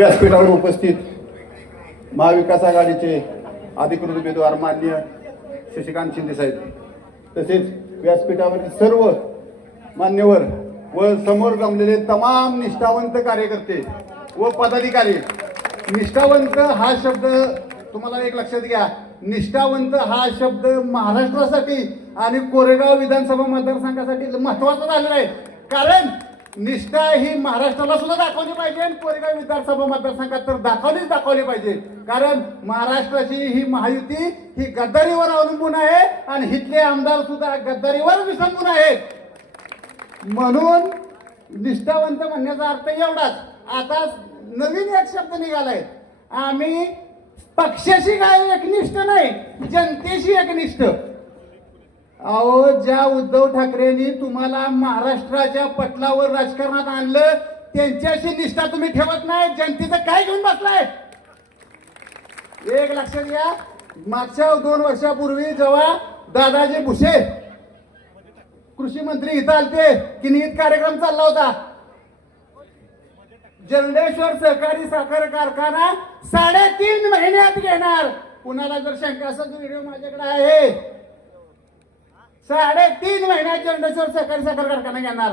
व्यासपीठावर उपस्थित महाविकास आघाडीचे अधिकृत उमेदवार मान्य शशिकांत शिंदे साहेब. तसेच व्यासपीठावरील सर्व मान्यवर व समोर जमलेले तमाम निष्ठावंत कार्यकर्ते व पदाधिकारी निष्ठावंत हा शब्द तुम्हाला एक लक्षात घ्या. निष्ठावंत हा शब्द महाराष्ट्रासाठी आणि कोरेगाव विधानसभा मतदारसंघासाठी महत्त्वाचा झालेला आहे. कारण निष्ठा ही महाराष्ट्राला सुद्धा दाखवली पाहिजे आणि कोरेगाव विधानसभा मतदारसंघात तर दाखवलीच दाखवली पाहिजे. कारण महाराष्ट्राची ही महायुती ही गद्दारीवर अवलंबून आहे आणि हिथले आमदार सुद्धा गद्दारीवर विसंबून आहेत. म्हणून निष्ठावंत म्हणण्याचा अर्थ एवढाच. आता नवीन एक शब्द निघालाय. आम्ही पक्षाशी काय एकनिष्ठ नाही जनतेशी एकनिष्ठ. अहो ज्या उद्धव ठाकरेंनी तुम्हाला महाराष्ट्राच्या पटलावर राजकारणात आणलं त्यांच्याशी निष्ठा तुम्ही ठेवत नाही. जनतेचं काय घेऊन बसलाय? एक लक्षात घ्या. मागच्या दोन वर्षापूर्वी जेव्हा दादाजी भुसे कृषी मंत्री इथं आलते की निहित कार्यक्रम चालला होता. जलदेश्वर सहकारी साखर कारखाना साडेतीन महिन्यात घेणार. कुणाला जर शंका असेल व्हिडिओ माझ्याकडे आहे. साडेतीन महिन्यात चंडेश्वर सहकारी साखर कारखाना घेणार.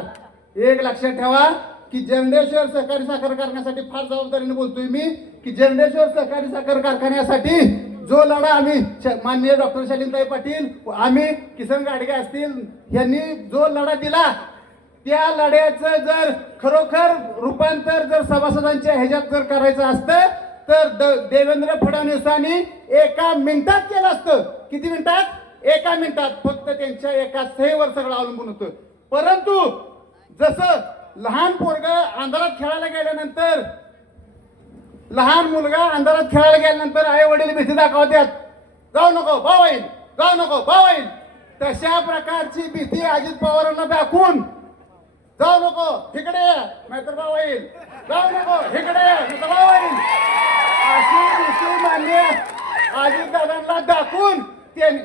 एक लक्षात ठेवा की जंडेश्वर सहकारी साखर कारखान्यासाठी फार जबाबदारीने बोलतोय मी की जंडेश्वर सहकारी साखर कारखान्यासाठी जो लढा आम्ही श- माननीय डॉक्टर शालीनताई पाटील आम्ही किसन गाडगे असतील यांनी जो लढा दिला त्या लढ्याचं जर खरोखर रूपांतर जर सभासदांच्या ह्याच्यात जर करायचं असतं तर द- देवेंद्र फडणवीसांनी एका मिनिटात केलं असतं. किती मिनिटात? एका मिनिटात फक्त त्यांच्या एका सहीवर सगळं अवलंबून होतं. परंतु जसं लहान पोरग अंधारात खेळायला गेल्यानंतर लहान मुलगा अंधारात खेळायला गेल्यानंतर आई वडील भीती दाखवतात. जाऊ नको भाऊ येईल जाऊ नको भाऊ येईल. तशा प्रकारची भीती अजित पवारांना दाखवून जाऊ नको तिकडे ये नाहीतर भाऊ येईल. जाऊ नको इकडे भाऊ येईल. अशी भीती मान्य अजित दादांना दाखवून त्यांनी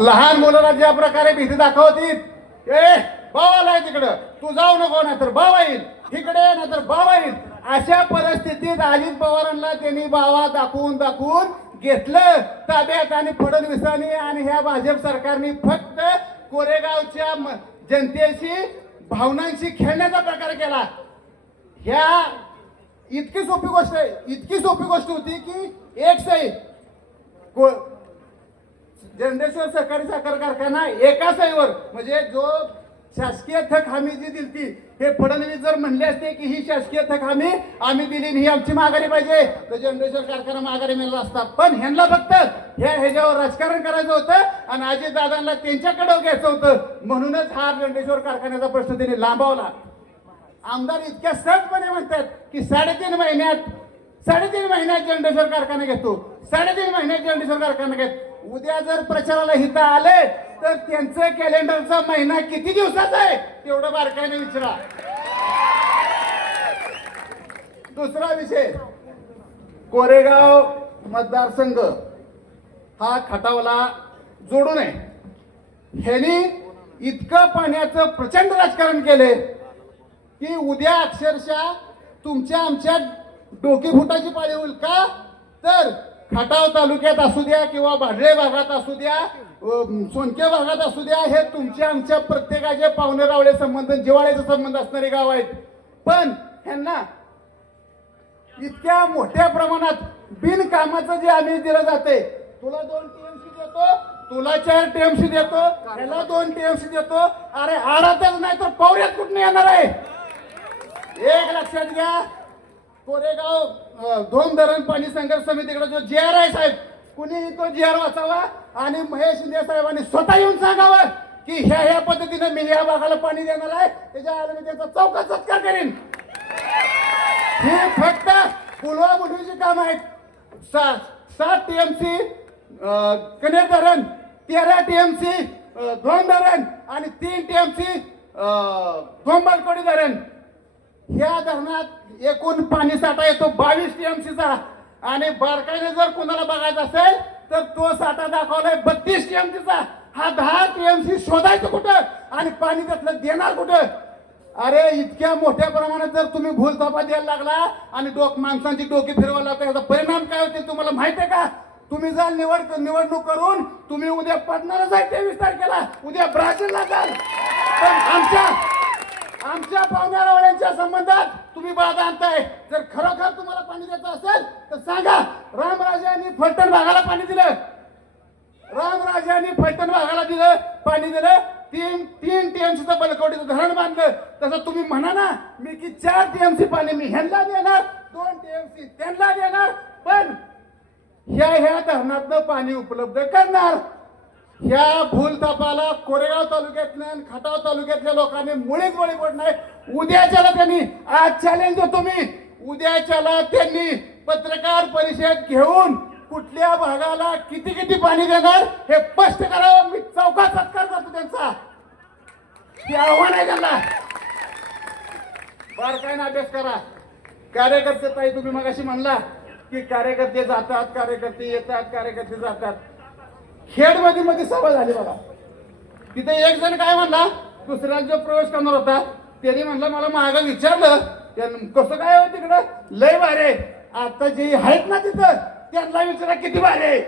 लहान मुलांना ज्या प्रकारे भीती दाखवतील ए भाव तिकडं. तू जाऊ नको नाहीतर भाव येईल. तिकडे नाहीतर भाव येईल. अशा परिस्थितीत अजित पवारांना त्यांनी बावा दाखवून दाखवून घेतलं. ताब्यात आणि फडणवीसांनी आणि ह्या भाजप सरकारने फक्त कोरेगावच्या जनतेशी भावनांशी खेळण्याचा प्रकार केला. ह्या इतकी सोपी गोष्ट आहे. इतकी सोपी गोष्ट होती की एक सही को जनतेश्वर सहकारी साखर कारखाना एका सहीवर म्हणजे जो शासकीय थक हमी जी दिलती हे फडणवीस जर म्हणले असते की ही शासकीय थक हमी आम्ही दिली आणि ही आमची माघारी पाहिजे. तर जनतेश्वर कारखाना माघारी मिळाला असता पण ह्यांना फक्त ह्या ह्याच्यावर राजकारण करायचं होतं आणि अजित दादांना त्यांच्याकडे घ्यायचं होतं. म्हणूनच हा जनरेश्वर कारखान्याचा प्रश्न त्यांनी लांबवला. आमदार इतक्या सहजपणे म्हणतात की साडेतीन महिन्यात साडेतीन महिन्यात जनरेश्वर कारखाना घेतो. साडेतीन महिन्यात जनरेश्वर कारखाना घेत. उद्या जर प्रचाराला हिता आले तर त्यांचं कॅलेंडरचा महिना किती दिवसाचा आहे? तेवढं बारकाईने विचारा. दुसरा विषय. कोरेगाव मतदारसंघ हा खटावला जोडू नये. ह्यानी इतकं पाण्याचं प्रचंड राजकारण केले की उद्या अक्षरशः तुमच्या आमच्या डोकी फुटाची पाळी होईल का? तर खटाव तालुक्यात असू द्या किंवा भाडळे भागात असू द्या अं, सोनके भागात असू द्या हे तुमच्या आमच्या प्रत्येकाचे पाहुणे रावळे संबंध जिवाळ्याचे संबंध असणारे गाव आहेत. पण ह्यांना इतक्या मोठ्या प्रमाणात बिनकामाचं जे आम्ही दिलं जाते तुला दोन टीएमसी देतो तुला चार टीएमसी देतो ह्याला दोन टीएमसी देतो अरे आडातच नाही तर पवऱ्यात कुठून येणार आहे? एक लक्षात घ्या कोरेगाव दोन धोम धरण पाणी संघर्ष समितीकडे जो जे आर आहे साहेब कुणी तो जे आर वाचावा आणि महेश शिंदे साहेबांनी स्वतः येऊन सांगावं की ह्या ह्या पद्धतीनं मी ह्या भागाला पाणी देणार आहे. त्याच्या आधी मी त्याचा चौकात सत्कार करीन. हे फक्त पुलवा बुडवीची काम आहेत. सात सात टीएमसी कनेर धरण तेरा टीएमसी धोम धरण आणि तीन टीएमसी धोंबालकोडी धरण. ह्या धरणात एकूण पाणी साठा येतो बावीस टीएमसीचा. आणि बारकाईने जर कोणाला बघायचं असेल तर तो साठा दाखवलाय बत्तीस टीएमसीचा हा दहा टीएमसी शोधायचं कुठं? आणि पाणी त्यातलं देणार कुठं? अरे इतक्या मोठ्या प्रमाणात जर तुम्ही भूलथापा द्यायला लागला आणि डोक माणसांची डोकी फिरवायला लागतं याचा परिणाम काय होते तुम्हाला माहिती आहे का? तुम्ही जाल निवड निवडणूक करून तुम्ही उद्या पडणारच आहे तेवीस तारखेला. उद्या ब्राझीलला जाल पण आमच्या आमच्या पाहुण्यारावळ्यांच्या संबंधात तुम्ही बाधा आणताय. जर खरोखर तुम्हाला पाणी द्यायचं असेल तर सांगा. रामराजांनी फलटण भागाला पाणी दिलं. रामराजांनी फलटण भागाला दिलं पाणी दिलं. तीन तीन टीएमसीचं बलकवडीचं धरण बांधलं. तसं तुम्ही म्हणा ना मी की चार टीएमसी पाणी मी ह्यांना देणार दोन टीएमसी त्यांना देणार पण ह्या ह्या धरणातलं पाणी उपलब्ध करणार. ह्या भूलतापाला कोरेगाव तालुक्यातल्या आणि खटाव तालुक्यातल्या लोकांनी मुळीच बळी पडणार उद्याच्याला त्यांनी आज चॅलेंज देतो मी. उद्याच्याला त्यांनी पत्रकार परिषद घेऊन कुठल्या भागाला किती किती पाणी देणार हे स्पष्ट करावं. मी चौकात सत्कार करतो त्यांचा. हे आव्हान आहे त्यांना. बारकाईनं अभ्यास करा. कार्यकर्ते ताई तुम्ही मगाशी म्हणला की कार्यकर्ते जातात कार्यकर्ते येतात कार्यकर्ते जातात. खेडमध्ये सभा झाली बघा. तिथे एक जण काय म्हणला? दुसऱ्या जो प्रवेश करणार होता त्यांनी म्हणलं मला मागं विचारलं. कसं काय हो तिकडं? लय भारे आता जे आहेत ना तिथं त्यांना विचारा किती भारे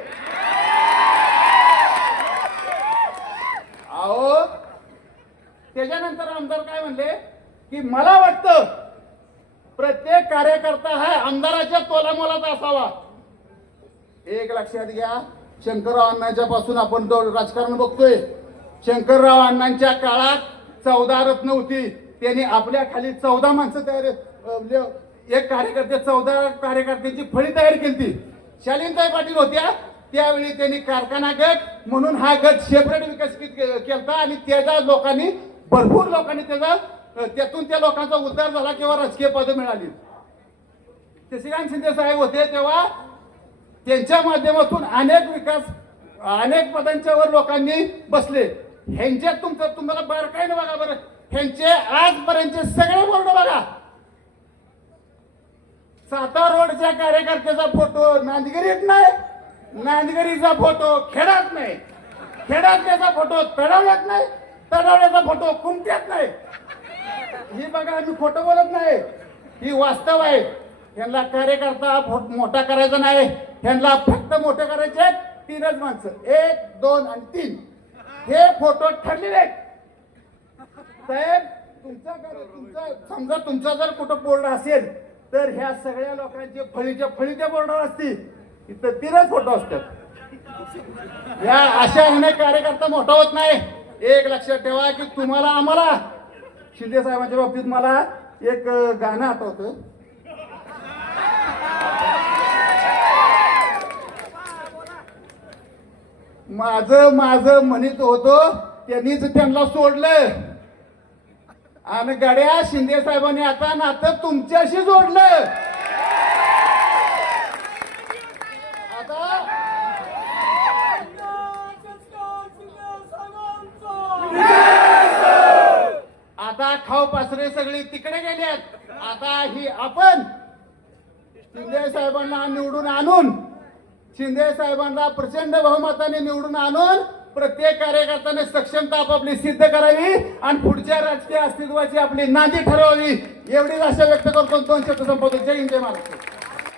अहो त्याच्यानंतर आमदार काय म्हणले की मला वाटतं प्रत्येक कार्यकर्ता हा आमदाराच्या तोलामोलाचा असावा. एक लक्षात घ्या. शंकरराव अण्णांच्या पासून आपण तो राजकारण बघतोय. शंकरराव अण्णांच्या काळात चौदा रत्न होती. त्यांनी आपल्या खाली चौदा माणसं तयार म्हणजे एक कार्यकर्ते चौदा कार्यकर्त्यांची फळी तयार केली शालीनताई पाटील होत्या. त्यावेळी त्यांनी कारखाना गट म्हणून हा गट सेपरेट विकसित केला केलता आणि त्याच्या लोकांनी भरपूर लोकांनी त्याचा त्यातून त्या लोकांचा उद्धार झाला किंवा राजकीय पदं मिळाली. शशिकांत शिंदे साहेब होते तेव्हा त्यांच्या माध्यमातून अनेक विकास अनेक पदांच्यावर लोकांनी बसले. ह्यांच्या तुमचं तुम्हाला बारकाईनं बघा बरं. ह्यांचे आजपर्यंतचे सगळे बोर्ड बघा. सातार रोडच्या कार्यकर्त्याचा फोटो नांदगिरीत नाही नांदगिरीचा फोटो खेडात नाही. खेडात त्याचा फोटो तडवल्यात नाही तडवल्याचा फोटो कुमट्यात नाही. ही बघा मी खोटं बोलत नाही. ही वास्तव आहे. ह्यांना कार्यकर्ता मोठा करायचा नाही. ह्यांना फक्त मोठे करायचे आहेत तीनच माणसं. एक दोन आणि तीन. हे फोटो ठरलेले आहेत. साहेब तुमचा तुमचा समजा तुमचा जर कुठं बोर्ड असेल तर ह्या सगळ्या लोकांचे फळीच्या फळीच्या बोर्डावर असतील. इथं तीनच फोटो असतात. या अशा ह्याने कार्यकर्ता मोठा होत नाही. एक लक्षात ठेवा की तुम्हाला आम्हाला शिंदे साहेबांच्या बाबतीत मला एक गाणं आठवतं. माझं माझं म्हणत होतो त्यांनीच त्यांना सोडलं आणि गड्या शिंदे साहेबांनी आता नातं तुमच्याशी जोडलं आता आता खाऊ पासरे सगळी तिकडे गेलेत. आता ही आपण शिंदे साहेबांना निवडून आणून शिंदे साहेबांना प्रचंड बहुमताने निवडून आणून प्रत्येक कार्यकर्त्याने सक्षमता आपापली सिद्ध करावी आणि पुढच्या राजकीय अस्तित्वाची आपली नांदी ठरवावी एवढीच आशा व्यक्त करतो दोन शब्द संपवतो जय हिंद जय महाराष्ट्र.